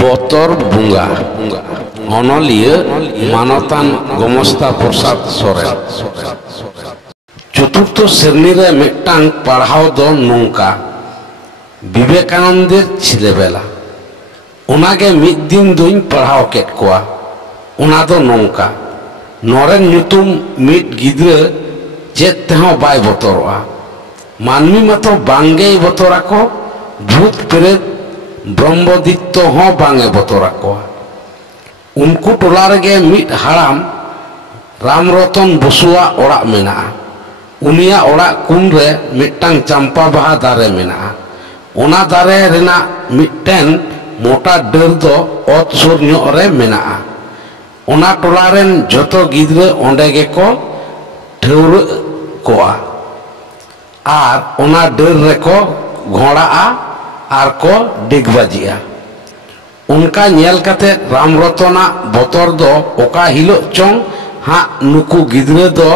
बतर बुंगा अनलिया मानतान गमस्ता प्रसाद सोरेन चतुर्थ श्रेणी रे मिट्टांग पढ़ाव दो नोंका विवेकानंदेर छिलेबेला उनागे मिद दिन दुई पढ़ाव केट कोआ उना दो नोंका नोरेन नुतुम मिद गिद्रे चेत तेहो बाय बतरोआ मानमी मतो बांगे बतरा को भूत प्रेत ब्रह्मदित्य हों बांगे बतरा को उनको टोला रेगे मिद हाराम रामरतन बसुआ ओड़ा मेना उनिया ओड़ा कुन रे मिट्टांग चंपा बाहा दारे मेना ओना दारे रेना मिट्टेन मोटा डर दो ओत सुर न्यों रे मेना ओना टोला रेन जतो गिद्रे ओंडे गे को ठेउर कोआ आर ओना डर रे को घोड़ा आर को डिगबाजिया उनका नेल कते रामरतना बतर दो ओका हिलो चोंग हा नुकु गिद्रे दो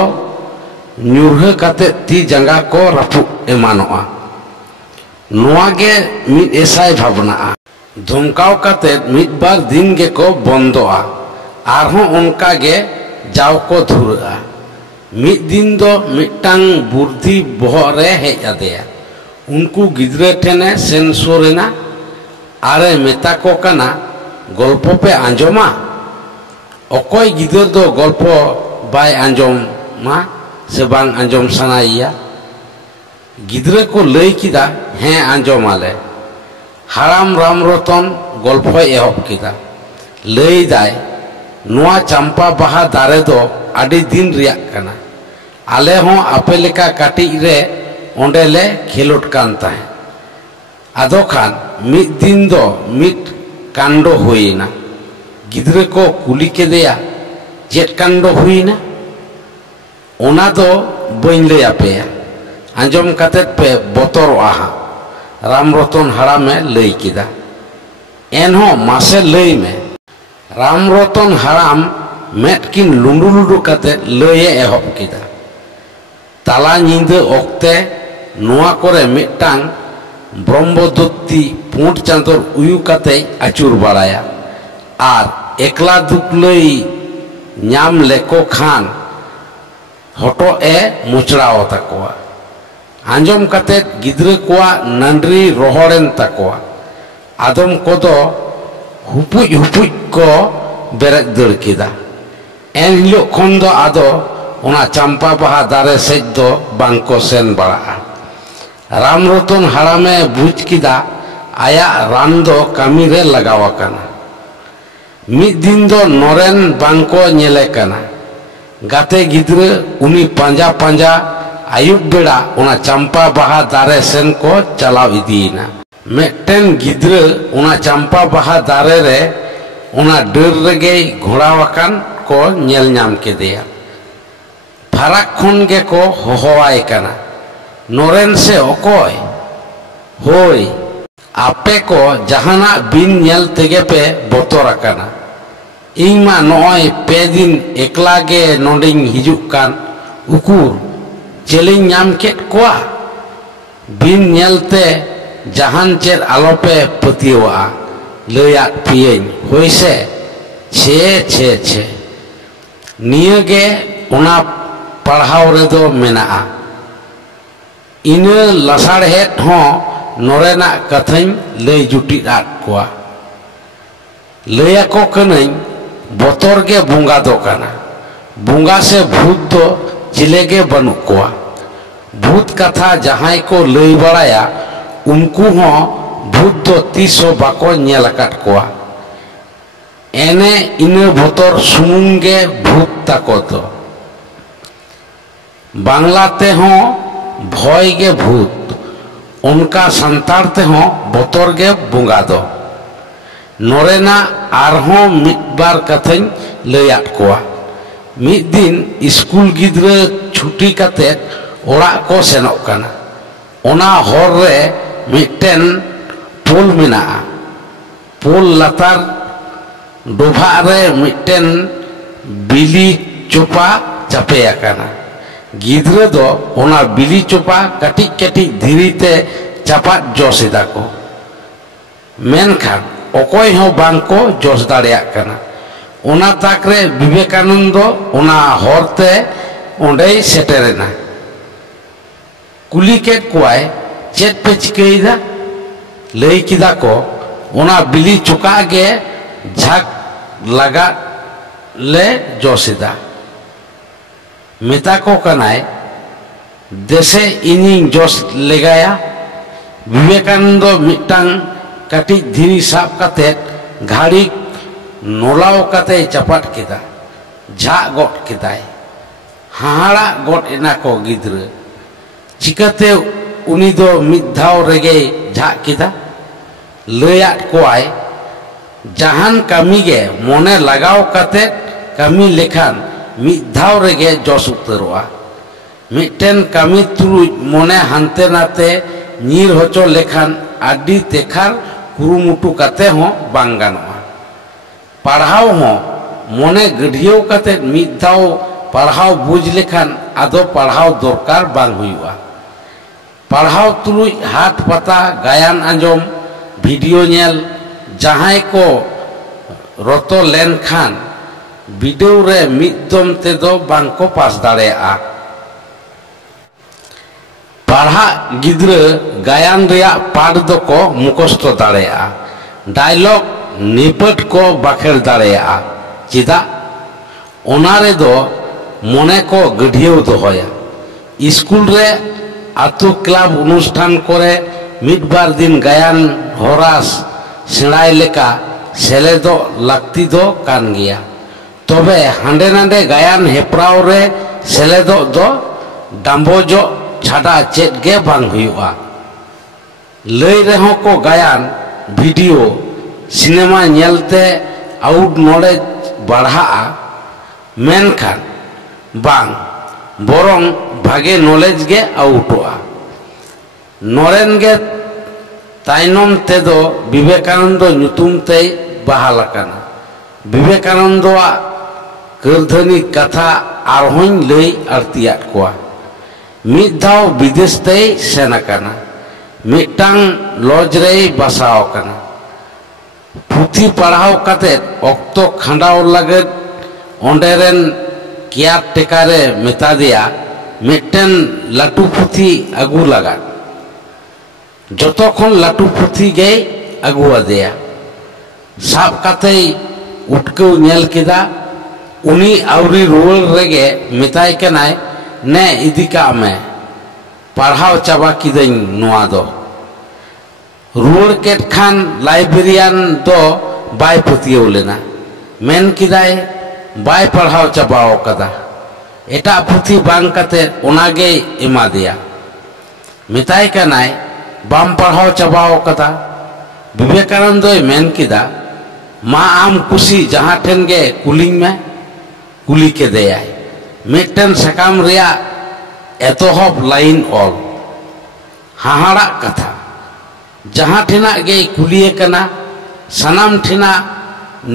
न्यूरह कते ती जंगा को रफु एमानोआ नोआगे मिद एसाय भावना धमकाव कते मिद बार दिन गे को बंदोआ आरहों उनका गे जाव को धुरआ मिद दिन दो मिट्टांग बुद्धि बहरे हेज आदेया उनको गिद्रे ठेने सेन सोरेना आरे मेता को कना गल्प पे आंजमा अकोय गिद्र दो गल्प बाय आंजमा से बांग आंजम सनाइया गिद्रे को लई किदा हें आंजमाले हाराम रामरतन गल्प एहब किदा लई दाय नोआ चंपा बाहा दारे दो आदि दिन रिया कना आले हों आपे लेका काटी रे ओंडेले खेलोट कान ताहे आदो खान मिद दिन दो मिद कांडो हुईना गिद्रे को कुली के दिया चेट कांडो हुईना ओना दो बइन ले आपेया आंजम कते पे बतर आहा रामरतन हारामे लई किदा एनहो मासे लई में रामरतन हाराम मेटकिन लुंडु लुंडु कते लये एहब किदा ताला नींद ओक्ते नोआ कोरे मिट्टांग ब्रह्मदत्ती पुंट चांदर उयु कते आचुर बाड़ाया आर एकला दुकलई नाम लेको खान हटो ए मुचड़ाव तकोआ आंजम कते गिद्रे कोआ नंडरी रोहड़ेन तकोआ आदम कोदो हुपुज हुपुज को बेरेक दड़ किदा एन हिलो खन दो आदो ओना चंपा बाहा दारे सेज दो बांको सेन बाड़ा रामरतन हारामे बुझ किदा आया रान दो कामी रे लगावा कना मिद दिन दो नोरेन बांको नेले कना गाते गिद्रे उनी पांजा पांजा आयुब बेड़ा ओना चंपा बाहा दारे सेन को चलाव इदीना मेटेन गिद्रे ओना चंपा बाहा दारे रे ओना डर रेगे घोड़ावाकान को नेल नाम के दिया फाराक खन गे को होहवाय कना नोरेन से ओकोय होय आपे को जहाना बिन नेल तेगे पे बतर आकाना इमा नय पे दिन एकला गे नोडिंग हिजुक कान उकुर चेलिंग नाम केट कोआ बिन नेलते जहान चेर आलोपे पतिवा लया पियें होइसे छे छे छे नियगे उना पढ़ाव रे दो मेना इना लसाड़ हेट हो नोरेना कथाई लई जुटी आट कोआ लया को कनई बतर के बुंगा दो कना बुंगा से भूत दो चिलेगे बनु कोआ भूत कथा जहां को लई बड़ाया उनको हो भूत दो 300 बाको नेल काट कोआ एने इने बतर सुमुंगे भूत ताको दो बांग्लाते हों भय गे भूत उनका संतारते हों बतर गे बुंगा दो नोरेना आरहों मिद बार कथाई लयाट कोआ मिद दिन स्कूल गिद्रे छुट्टी कते ओड़ा को सेनोक कना ओना हर रे मिट्टेन पोल मेना पोल लतार डोभा रे मिट्टेन बिली चोपा चापे आकाना गिद्रे दो ओना बिली चोपा कटी कटी धीरीते चापा जोसेदा को मेनखान অকয় হো বাংকো জস দাড়েয়াক কানা ওনা তাকরে বিবেকানন্দ ওনা হরতে ওঁডেই সেটেরেনা কুলি কেট কোয়াই चेत पे चिकईदा लई किदा को ओना बिली चुका गे झाक लगा ले जोसिदा मेता को कनाय देशे इनिंग जोस लेगाया विवेकानंद मिटांग कटी धीरी साब काते घाड़ी नोलाव काते चपाट किदा झाक गोट किदाय हाहाड़ा गोट इना को गिद्र चिकाते उनी दो मिधाव रेगे झाक किदा लयात कोआय जहान कमी गे मोने लगाव काते कमी लेखान मिधाव रेगे जोस उतरवा मिटेन कमी तुरुज मोने हानते नाते नीर होचो लेखान आदि तेखार कुरुमुटु काते हो बांग गानोआ पढ़ाव हो मोने गढ़ियो काते मिधाव पढ़ाव बुझ लेखान आदो पढ़ाव दरकार बांग हुआ पढ़ाव तुलुज हाट पता गायन आंजम वीडियो नेल जहां को रतो लेन खान वीडियो रे मिदम तेदो बांको पास दाड़ेया पढ़ा गिद्र गायन रेया पाठ दो को मुखस्त दाड़ेया डायलॉग निपट को बाखेर दाड़ेया चिदा ओनारे दो मोने को गढ़ियो दोहया स्कूल रे आतु क्लाब अनुष्ठान करे मिड बार दिन गायन होरास सेणाय लेका सेले दो लाक्ति दो कान गया तबे हांडे नांडे गायन हेप्राव रे सेले दो डांबोजो छाड़ा चेत गे बांग हुआ लई रेहो को गायन वीडियो सिनेमा नेलते आउट नॉलेज बढ़ा मेनखान बांग बोरंग भागे नॉलेज गे आउटोआ नोरेन गे ताइनम तेदो विवेकानंद नुतुम ते बहालकाना विवेकानंदवा करधनी कथा आरहों लई आरतियात कोआ मिधाव विदेश ते सेनाकाना मिटांग लॉज रे बसाव काना पुथी पढ़ाव काते ऑक्तो खंडाव लगत ओंडेरेन केयर टेकारे मेता दिया मिटन लाटू पुथी अगू लगा जतोखन लाटू पुथी गे अगू आदेया साब काते उठको नेल किदा उनी आवरी रोल रेगे मिताय कनाय ने इदिका में पढ़ाव चाबा किदन नोआ दो रोल केट खान लाइब्रेरियन दो बाय पुथियो लेना मेन किदाय बाय पढ़ाव चाबाओ कदा एटा पुथी बांग काते ओनागे एमा दिया मिताय कनाय बाम पढ़ाव चाबाओ कदा विवेकानंद मेन किदा मा आम कुशी जहां ठेन गे कुलिंग में कुली के देया मिटन सकाम रिया एतोहब लाइन ऑल हाहाड़ा कथा जहां ठेना गे कुलिए कना सनाम ठेना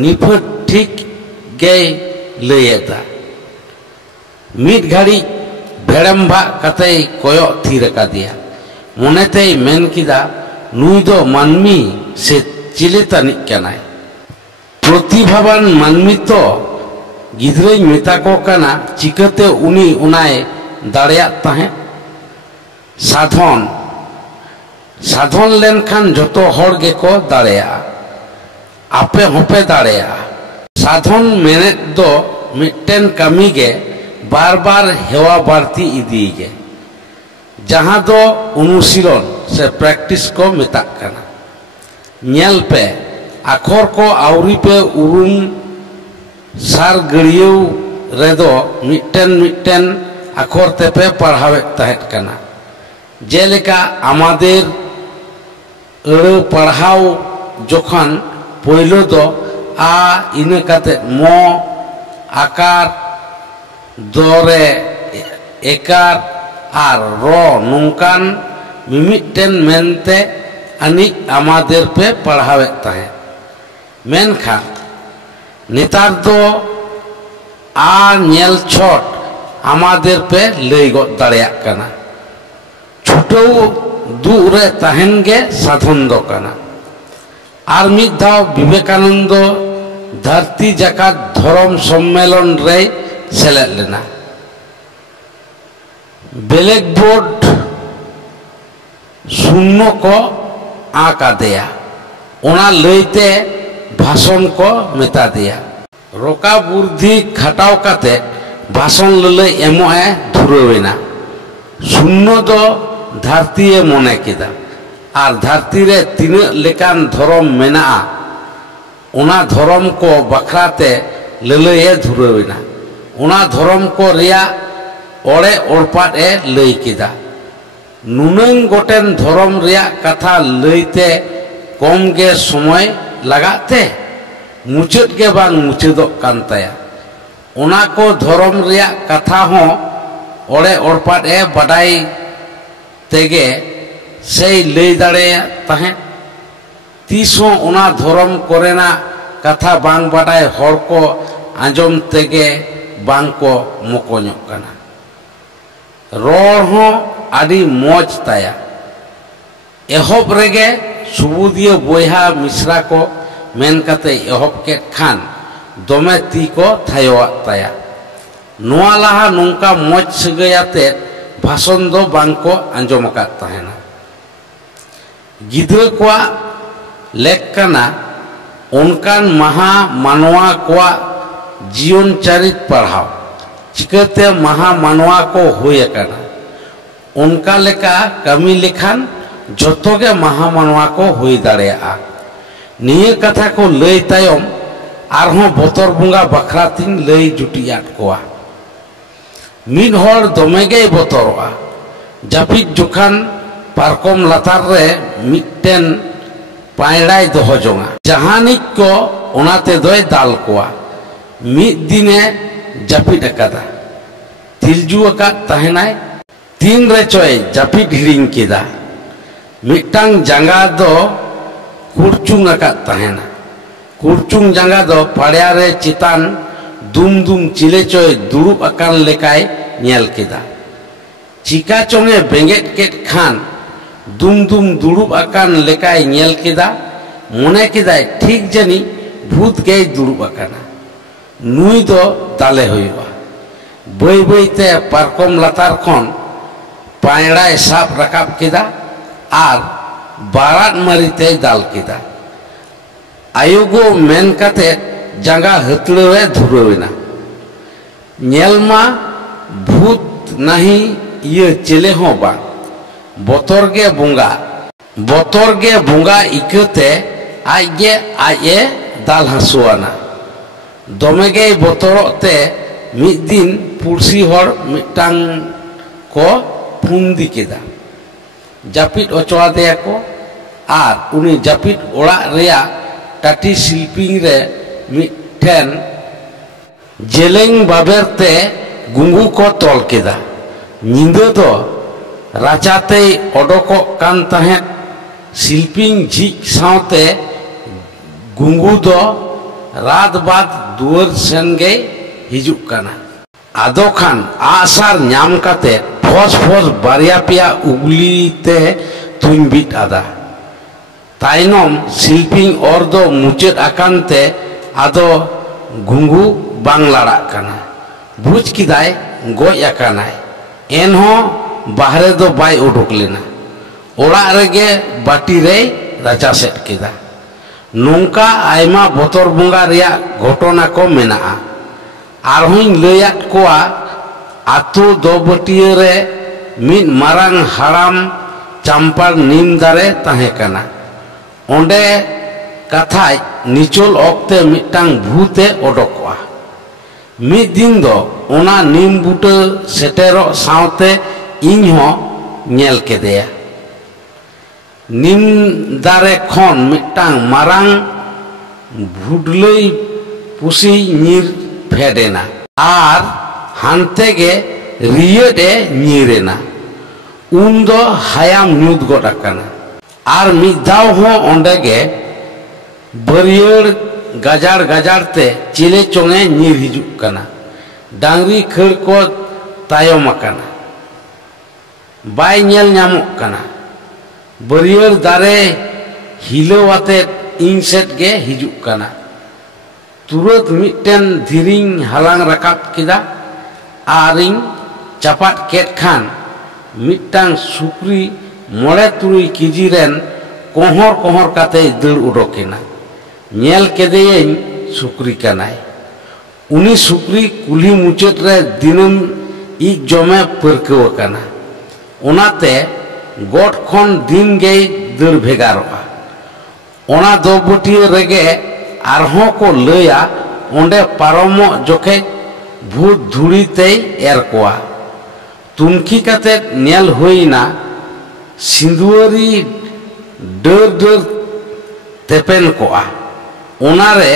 निफट ठीक गे लयेदा मिट घड़ी भेड़म्भा कते कोयो थी रखा दिया मोनेते मेन किदा नुई दो मानमी से चिले तनिक कनाय प्रतिभावान मानमी तो गिद्रई मेता को कना चिकते उनी उनाय दाड़िया ताहे साधन साधन लेन खान जतो हर गे को दाड़िया आपे होपे दाड़िया साधन मेने दो मिट्टेन कमी गे बार बार हेवा बारती इदी गे जहां दो अनुशीलन से प्रैक्टिस को मेताक कना नेल पे आखर को आवरी पे उरुम सार गड़ियो रेदो मिट्टेन मिट्टेन आखर ते पे पढ़ावे तहत कना जेलेका आमादेर अड़ पढ़ाव जोखन पहिलो दो आ इने काते मो आकार दोरे एकार आर रो नुकान मिमिटेन मेनते अनिक आमादेर पे पढ़ावे तहे मेनखा नेतार दो आ नेल छोट आमादेर पे लई गो दाड़िया कना छुटो दूरे तहन गे साधन दो कना আর মিদ ধাव विवेकानंद धरती जाकात धर्म सम्मेलन रे सेलेद लेना ब्लैक बोर्ड शून्य को आका दिया ओना लईते भाषण को मेता दिया रोका बुद्धि खटाव काते भाषण लले एमोए धुरवेना शून्य दो धरती मने केदा और धरती रे तीन लेकान धर्म मेना ओना धर्म को बखराते लले धुरवेना ओना धर्म को रिया ओड़े ओड़पाट लई केदा नुनंग गोटेन धर्म रिया कथा लईते कम गे समय लगाते मुचाद के बांग मुचादोग कान ताया ओना को धर्म रिया कथा हो ओड़े ओड़पाट बाडाई तेगे से लई दाड़ेया ताहे तीसों ओना धर्म कोरेना कथा बांग बाडाई हर को आंजम तेगे बांग को मोकोñok काना रोड़ हो आदि मौज ताया एहब रेगे सुबुदिया बोहा मिश्रा को मेन काते एहब के खान दोमे ती को थायोआत ताया नोआ लाहा नोंका मौज सगैयाते भाषण दो बांग को आंजम आकात ताहेना गिद्रा कोआ लेख काना उनकान महा मानवा कोआ जीवन चरित पढ़ाओ चिकते महा मानवा को हुए काना उनका लेका कमी लिखान जोतोगे महा मानवा को हुई दाड़ेया निये कथा को लई तायम आरहों बोतर बुंगा बखरातिन लई जुटियात कोआ मिद हर दोमेगे बोतरोआ जापिद जुखान पारकम लातार रे मिटटेन पायड़ाई दोहो जोंगा जहानिक को ओनाते दोय दाल कोआ मिद दिने जापिद अकादा तिलजू अकात ताहेनाय तीन रे चोय जापिद हिरिंग केदा मिटांग जांगा दो कुरचुंग अकात ताहेना कुरचुंग जांगा दो पाड़िया रे चितान दुम दुम चिले चोय दुरुब अकान लेकाय नेल केदा चिका चोंगे बेंगेट केट खान दुम दुम दुरुब अकान लेकाय नेल केदा मने केदाय ठीक जानी भूत गई दुरुब अकाना नुई दो दाले हुआ बई बईते पारकम लातार खन पायड़ाय साब रकाब केदा आर बारात मारिते दाल केदा आयुगो मेन काते जांगा हतलवे धुरवेना नेलमा भूत नहीं ये चले हो बा बोतरगे बुंगा इकते आजे दाल हसुआना दोमेगे बोतरते मिद दिन पुरसी हर मिटांग को फुंदी केदा जापिद ओचवा देया को आर उनी जापिद ओड़ा रेया टाटी शिल्पिंग रे मिठेन जेलेंग बाबेरते गुंगू को तोल केदा निंदो दो राचाते ओडोको कान ताहें शिल्पिंग झिक सावते गुंगू दो रात बाद दुआर सेन गे हिजुक काना आदो खान आसार न्याम काते फस फस बारिया पिया उगली ते तुम बीट आदा ताइनम शिल्पिंग और दो मुचाद आकानते आदो घुंगू बांग लाड़ा काना बुझ किदाय गोय आकानाय एनहो बाहरे दो बाय उडुक लेना ओड़ा रेगे बाटी रे राचा सेट केदा नोंका आयमा बोतर बुंगा रिया घटना को मेना आरहुं लैयात कोआ आतु दोबटिया रे मिद मारांग हाराम चांपार नीम दारे ताहे काना ओंडे कथाय निचोल ऑक्ते मिटांग भूते ओडोकवा मिद दिन दो ओना नीम बूटा सेटेरो सावते इन्हो नेल केदेया नीम दारे खन मिटांग मारांग भुडलई पुसी नीर फेडेना आर हानते गे रियडे नीरेना उन दो हायाम न्यूद गोडाकाना आर मिदाव हो ओंडे गे बरियर गाजार गाजारते चिले चोंगे नीर हिजुक काना डांगरी खड़ को तायम आकाना बाय नेल ᱧᱟᱢᱚᱜ काना बरियर दारे हिलवाते ᱤᱧ ᱥᱮᱫ ᱜᱮ ᱦᱤᱡᱩᱜ ᱠᱟᱱᱟ᱾ ᱛᱩᱨᱟᱹᱛ ᱢᱤᱫᱴᱮᱱ ᱫᱷᱤᱨᱤᱧ halang ᱨᱟᱠᱟᱵ ᱠᱮᱫᱟ ᱟᱨᱤᱧ ᱪᱟᱯᱟᱫ ᱠᱮᱫ ᱠᱷᱟᱱ ᱢᱤᱫᱴᱟᱝ ᱥᱩᱠᱨᱤ 9-3 কেজি ᱨᱮᱱ ᱠᱚᱦᱚᱨ ᱠᱚᱦᱚᱨ ᱠᱟᱛᱮᱭ ᱫᱟᱹᱲ ᱩᱰᱩᱠᱮᱱᱟ᱾ ᱧᱮᱞ ᱠᱮᱫᱮᱭᱟᱹᱧ ᱥᱩᱠᱨᱤ ᱠᱟᱱᱟᱭ᱾ ᱩᱱᱤ ᱥᱩᱠᱨᱤ ᱠᱩᱞᱦᱤ ᱢᱩᱪᱟᱹᱫ ᱨᱮ ᱫᱤᱱᱟᱹᱢ ᱤᱡ ᱡᱚᱢᱮ ᱯᱟᱹᱨᱠᱟᱹᱣ ᱟᱠᱟᱱᱟ᱾ ᱚᱱᱟᱛᱮ ᱜᱚᱴ ᱠᱷᱚᱱ ᱫᱤᱱ ᱜᱮᱭ ᱫᱟᱹᱲ ᱵᱷᱮᱜᱟᱨᱚᱜᱼᱟ᱾ ᱚᱱᱟ ᱫᱚᱵᱚᱴᱤᱭᱟᱹ ᱨᱮᱜᱮ ᱟᱨᱦᱚᱸ ᱠᱚ ᱞᱟᱹᱭᱟ ᱚᱸᱰᱮ ᱯᱟᱨᱚᱢᱚᱜ ᱡᱚᱠᱷᱮᱡ ᱵᱷᱩᱛ ᱫᱷᱩᱲᱤ ᱛᱮᱭ ᱮᱨ ᱠᱚᱣᱟ᱾ ᱛᱩᱱᱠᱷᱤ ᱠᱟᱛᱮᱫ ᱧᱮᱞ ᱦᱩᱭᱱᱟ ᱥᱤᱸᱫᱩᱣᱟᱹᱨᱤ ᱰᱟᱹᱨ ᱰᱟᱹᱨ ᱛᱮᱯᱮᱱ ᱠᱚᱜᱼᱟ᱾ ᱚᱱᱟᱨᱮ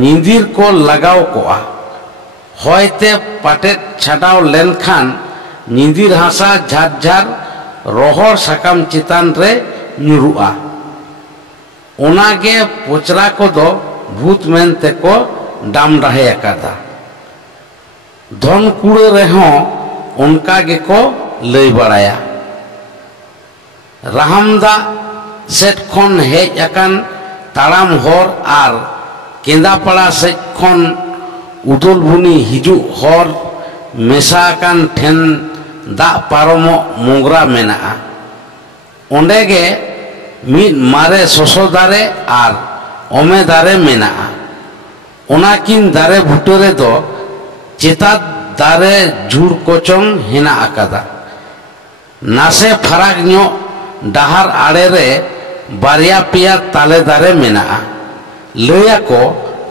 ᱧᱤᱫᱤᱨ ᱠᱚ ᱞᱟᱜᱟᱣ ᱠᱚᱜᱼᱟ᱾ ᱦᱚᱭᱛᱮ ᱯᱟᱴᱮᱫ ᱪᱷᱟᱰᱟᱣ ᱞᱮᱱᱠᱷᱟᱱ ᱧᱤᱫᱤᱨ ᱦᱟᱥᱟ ᱡᱷᱟᱨ ᱡᱷᱟᱨ ᱨᱚᱦᱚᱲ ᱥᱟᱠᱟᱢ ᱪᱮᱛᱟᱱ ᱨᱮ ᱧᱩᱨᱩᱜᱼᱟ᱾ ᱚᱱᱟᱜᱮ ᱯᱚᱪᱨᱟ ᱠᱚᱫᱚ ᱵᱷᱩᱛ ᱢᱮᱱᱛᱮ ᱠᱚ ᱰᱟᱢᱰᱟᱦᱮ ᱟᱠᱟᱫᱟ᱾ ᱫᱷᱚᱱ ᱠᱩᱲᱟᱹ ᱨᱮᱦᱚᱸ ᱚᱱᱠᱟ ᱜᱮᱠᱚ ᱞᱟᱹᱭ ᱵᱟᱲᱟᱭᱟ᱾ ᱨᱟᱦᱟᱢᱫᱟ ᱥᱮᱫ ᱠᱷᱚᱱ ᱦᱮᱡ ᱟᱠᱟᱱ ᱛᱟᱲᱟᱢ ᱦᱚᱨ ᱟᱨ ᱠᱮᱸᱫᱟᱯᱟᱲᱟ ᱥᱮᱫ ᱠᱷᱚᱱ ᱩᱫᱚᱞᱵᱩᱱᱤ ᱦᱤᱡᱩᱜ ᱦᱚᱨ ᱢᱮᱥᱟ ᱟᱠᱟᱱ ᱴᱷᱮᱱ ᱫᱟᱜ ᱯᱟᱨᱚᱢᱚᱜ ᱢᱚᱜᱽᱨᱟ ᱢᱮᱱᱟᱜᱼᱟ᱾ ᱚᱸᱰᱮ ᱜᱮ ᱢᱤᱫ ᱢᱟᱨᱮ ᱥᱚᱥᱚ ᱫᱟᱨᱮ ᱟᱨ ᱚᱢᱮ ᱫᱟᱨᱮ ᱢᱮᱱᱟᱜᱼᱟ᱾ ᱚᱱᱟᱠᱤᱱ ᱫᱟᱨᱮ ᱵᱩᱴᱟᱹ ᱨᱮᱫᱚ ᱪᱮᱛᱟᱛ ᱫᱟᱨᱮ ᱡᱷᱩᱲ ᱠᱚᱪᱚᱝ ᱦᱮᱱᱟᱜ ᱟᱠᱟᱫᱟ᱾ ᱱᱟᱥᱮ ᱯᱷᱟᱨᱟᱠ ᱧᱚᱜ ᱰᱟᱦᱟᱨ ᱟᱲᱮ ᱨᱮ ᱵᱟᱨᱭᱟ ᱯᱮᱭᱟ ᱛᱟᱞᱮ ᱫᱟᱨᱮ ᱢᱮᱱᱟᱜᱼᱟ᱾ ᱞᱟᱹᱭᱟᱠᱚ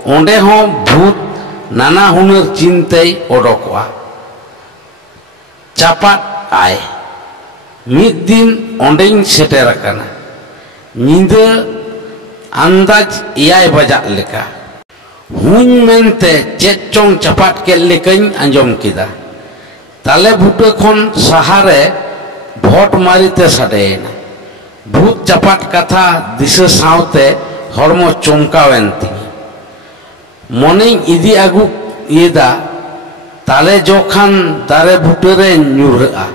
ᱚᱸᱰᱮ ᱦᱚᱸ ᱵᱷᱩᱛ ᱱᱟᱱᱟ ᱦᱩᱱᱟᱹᱨ ᱪᱤᱱᱛᱟᱹᱭ ᱚᱰᱚᱠᱚᱜᱼᱟ᱾ ᱪᱟᱯᱟᱫ ᱟᱭ᱾ ᱢᱤᱫ ᱫᱤᱱ ᱚᱸᱰᱮᱧ ᱥᱮᱴᱮᱨ ᱟᱠᱟᱱᱟ᱾ ᱧᱤᱫᱟᱹ ᱟᱱᱫᱟᱡ 9 ᱵᱟᱡᱟᱜ ᱞᱮᱠᱟ᱾ ᱦᱩᱧ ᱢᱮᱱᱛᱮ ᱪᱮᱫ ᱪᱚᱝ ᱪᱟᱯᱟᱫ ᱠᱮᱫ ᱞᱮᱠᱟᱧ ᱟᱸᱡᱚᱢ ᱠᱮᱫᱟ᱾ ᱛᱟᱞᱮ ᱵᱩᱴᱟᱹ ᱠᱷᱚᱱ ᱥᱟᱦᱟᱨᱮ ᱵᱷᱚᱴ ᱢᱟᱨᱤᱛᱮ ᱥᱟᱰᱮᱭᱮᱱᱟ᱾ ᱵᱷᱩᱛ ᱪᱟᱯᱟᱫ ᱠᱟᱛᱷᱟ ᱫᱤᱥᱟᱹ ᱥᱟᱶᱛᱮ ᱦᱚᱲᱢᱚ ᱪᱚᱢᱠᱟᱣᱮᱱ ᱛᱤᱧᱟᱹ᱾ ᱢᱚᱱᱮᱧ ᱤᱫᱤ ᱟᱹᱜᱩ ᱭᱮᱫᱟ ᱛᱟᱞᱮ ᱡᱚ ᱠᱷᱟᱱ ᱫᱟᱨᱮ ᱵᱩᱴᱟᱹᱨᱮ ᱧᱩᱨᱦᱟᱹᱜᱼᱟ᱾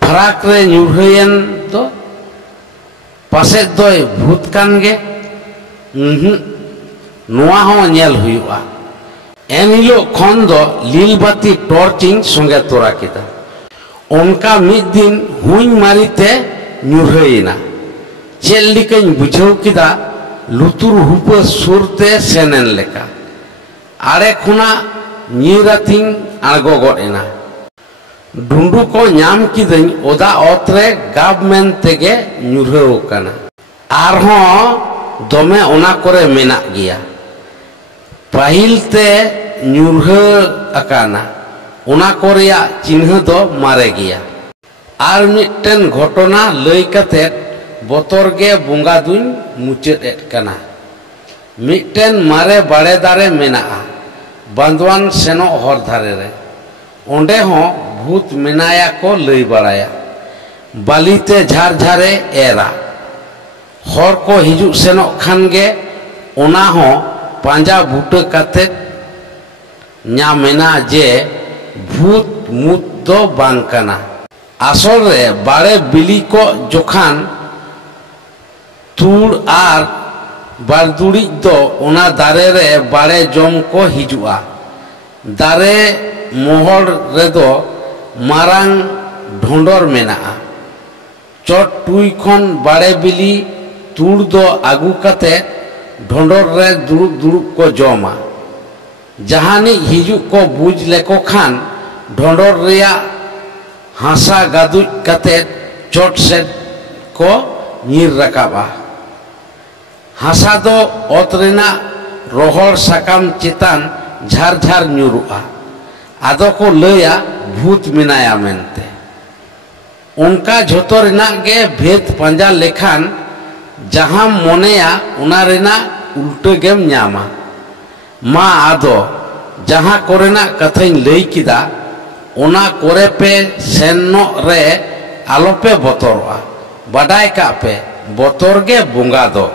ᱯᱷᱟᱨᱟᱠ ᱨᱮ ᱧᱩᱨᱦᱟᱹᱭᱮᱱ ᱫᱚ ᱯᱟᱥᱮᱡ ᱫᱚᱭ ᱵᱷᱩᱛ ᱠᱟᱱ ᱜᱮ᱾ ᱱᱚᱣᱟ ᱦᱚᱸ ᱧᱮᱞ ᱦᱩᱭᱩᱜᱼᱟ᱾ ᱮᱱᱦᱤᱞᱳᱜ ᱠᱷᱚᱱ ᱫᱚ ᱞᱤᱞ ᱵᱟᱹᱛᱤ ᱴᱚᱨᱪᱤᱧ ᱥᱚᱸᱜᱮ ᱛᱚᱨᱟ ᱠᱮᱫᱟ᱾ ᱚᱱᱠᱟ ᱢᱤᱫ ᱫᱤᱱ ᱦᱩᱧ ᱢᱟᱨᱤᱛᱮ ᱧᱩᱨᱦᱟᱹᱭᱮᱱᱟ᱾ ᱪᱮᱫ ᱞᱮᱠᱟᱧ ᱵᱩᱡᱷᱟᱹᱣ ᱠᱮᱫᱟ ᱞᱩᱛᱩᱨ ᱦᱩᱯᱟᱹ ᱥᱩᱨᱛᱮ ᱥᱮᱱᱮᱱ ᱞᱮᱠᱟ᱾ ᱟᱲᱮ ᱠᱷᱚᱱᱟᱜ ᱧᱤᱨᱟᱛᱤᱧ ᱟᱬᱜᱚ ᱜᱚᱫ ᱮᱱᱟ᱾ ᱰᱩᱸᱰᱩ ko ᱧᱟᱢ ᱠᱤᱫᱟᱹᱧ ᱚᱫᱟ ᱚᱛ ᱨᱮ ᱜᱟᱵ ᱢᱮᱱ ᱛᱮᱜᱮ ᱧᱩᱨᱦᱟᱹᱣ ᱟᱠᱟᱱᱟ᱾ ᱟᱨᱦᱚᱸ ᱫᱚᱢᱮ ᱚᱱᱟ ᱠᱚᱨᱮ ᱢᱮᱱᱟᱜ ᱜᱮᱭᱟ᱾ ᱯᱟᱹᱦᱤᱞ ᱛᱮ ᱧᱩᱨᱦᱟᱹ ᱟᱠᱟᱱᱟ ᱚᱱᱟ ᱠᱚ ᱨᱮᱭᱟᱜ ᱪᱤᱱᱦᱟᱹ ᱫᱚ ᱢᱟᱨᱮ ᱜᱮᱭᱟ᱾ ᱟᱨ ᱢᱤᱫᱴᱮᱱ ᱜᱷᱚᱴᱚᱱᱟ ᱞᱟᱹᱭ ᱠᱟᱛᱮᱫ ᱵᱚᱛᱚᱨ ᱜᱮ ᱵᱚᱸᱜᱟ ᱫᱩᱧ ᱢᱩᱪᱟᱹᱫ ᱮᱫ ᱠᱟᱱᱟ᱾ ᱢᱤᱫᱴᱮᱱ ᱢᱟᱨᱮ ᱵᱟᱲᱮ ᱫᱟᱨᱮ ᱢᱮᱱᱟᱜᱼᱟ ᱵᱟᱸᱫᱣᱟᱱ ᱥᱮᱱᱚᱜ ᱦᱚᱨ ᱫᱷᱟᱨᱮ ᱨᱮ᱾ ᱚᱸᱰᱮ ᱦᱚᱸ ᱵᱷᱩᱛ ᱢᱮᱱᱟᱭᱟ ᱠᱚ ᱞᱟᱹᱭ ᱵᱟᱲᱟᱭᱟ᱾ ᱵᱟᱹᱞᱤᱛᱮ ᱡᱷᱟᱨ ᱡᱷᱟᱨᱮ ᱮᱨᱟ᱾ ᱦᱚᱲ ᱠᱚ ᱦᱤᱡᱩᱜ ᱥᱮᱱᱚᱜ ᱠᱷᱟᱱ ᱜᱮ ᱚᱱᱟ ᱦᱚᱸ ᱯᱟᱸᱡᱟ ᱵᱩᱴᱟᱹ ᱠᱟᱛᱮᱫ ᱧᱟᱢᱮᱱᱟ ᱡᱮ ᱵᱷᱩᱛ ᱢᱩᱛ ᱫᱚ ᱵᱟᱝ ᱠᱟᱱᱟ᱾ ᱟᱥᱚᱞ ᱨᱮ ᱵᱟᱲᱮ ᱵᱤᱞᱤ ᱠᱚ ᱡᱚᱠᱷᱟᱱ ᱛᱩᱲ ᱟᱨ ᱵᱟᱲᱫᱩᱲᱤᱡ ᱫᱚ ᱚᱱᱟ ᱫᱟᱨᱮ ᱨᱮ ᱵᱟᱲᱮ ᱡᱚᱢ ᱠᱚ ᱦᱤᱡᱩᱜᱼᱟ᱾ ᱫᱟᱨᱮ ᱢᱚᱦᱚᱲ ᱨᱮᱫᱚ ᱢᱟᱨᱟᱝ ᱰᱷᱚᱸᱰᱚᱨ ᱢᱮᱱᱟᱜᱼᱟ᱾ ᱪᱚᱴ ᱴᱩᱭ ᱠᱷᱚᱱ ᱵᱟᱲᱮ ᱵᱤᱞᱤ ᱛᱩᱲ ᱫᱚ ᱟᱹᱜᱩ ᱠᱟᱛᱮᱫ ᱰᱷᱚᱸᱰᱚᱨ ᱨᱮ ᱫᱩᱲᱩᱵ ᱫᱩᱲᱩᱵ ᱠᱚ ᱡᱚᱢᱟ᱾ ᱡᱟᱦᱟᱱᱤᱡ ᱦᱤᱡᱩᱜ ᱠᱚ ᱵᱩᱡᱽ ᱞᱮᱠᱚ ᱠᱷᱟᱱ ᱰᱷᱚᱸᱰᱚᱨ ᱨᱮᱭᱟᱜ ᱦᱟᱥᱟ ᱜᱟᱫᱩᱡ ᱠᱟᱛᱮᱫ ᱪᱚᱴ ᱥᱮᱫ ᱠᱚ ᱧᱤᱨ ᱨᱟᱠᱟᱵᱟ᱾ ᱦᱟᱥᱟ ᱫᱚ ᱚᱛ ᱨᱮᱱᱟᱜ ᱨᱚᱦᱚᱲ ᱥᱟᱠᱟᱢ ᱪᱮᱛᱟᱱ ᱡᱷᱟᱨ ᱡᱷᱟᱨ ᱧᱩᱨᱩᱜᱼᱟ᱾ ᱟᱫᱚ ᱠᱚ ᱞᱟᱹᱭᱟ ᱵᱷᱩᱛ ᱢᱮᱱᱟᱭᱟ ᱢᱮᱱᱛᱮ᱾ ᱚᱱᱠᱟ ᱡᱷᱚᱛᱚ ᱨᱮᱱᱟᱜ ᱜᱮ ᱵᱷᱮᱫ ᱯᱟᱸᱡᱟ ᱞᱮᱠᱷᱟᱱ ᱡᱟᱦᱟᱸᱢ ᱢᱚᱱᱮᱭᱟ ᱚᱱᱟ ᱨᱮᱱᱟᱜ ᱩᱞᱴᱟᱹ ᱜᱮᱢ ᱧᱟᱢᱟ᱾ ᱢᱟ ᱟᱫᱚ ᱡᱟᱦᱟᱸ ᱠᱚᱨᱮᱱᱟᱜ ᱠᱟᱛᱷᱟᱧ ᱞᱟᱹᱭ ᱠᱮᱫᱟ ᱚᱱᱟ ᱠᱚᱨᱮ ᱯᱮ ᱥᱮᱱᱚᱜ ᱨᱮ ᱟᱞᱚᱯᱮ ᱵᱚᱛᱚᱨᱚᱜᱼᱟ᱾ ᱵᱟᱰᱟᱭ ᱠᱟᱜ ᱯᱮ ᱵᱚᱛᱚᱨ ᱜᱮ ᱵᱚᱸᱜᱟ ᱫᱚ᱾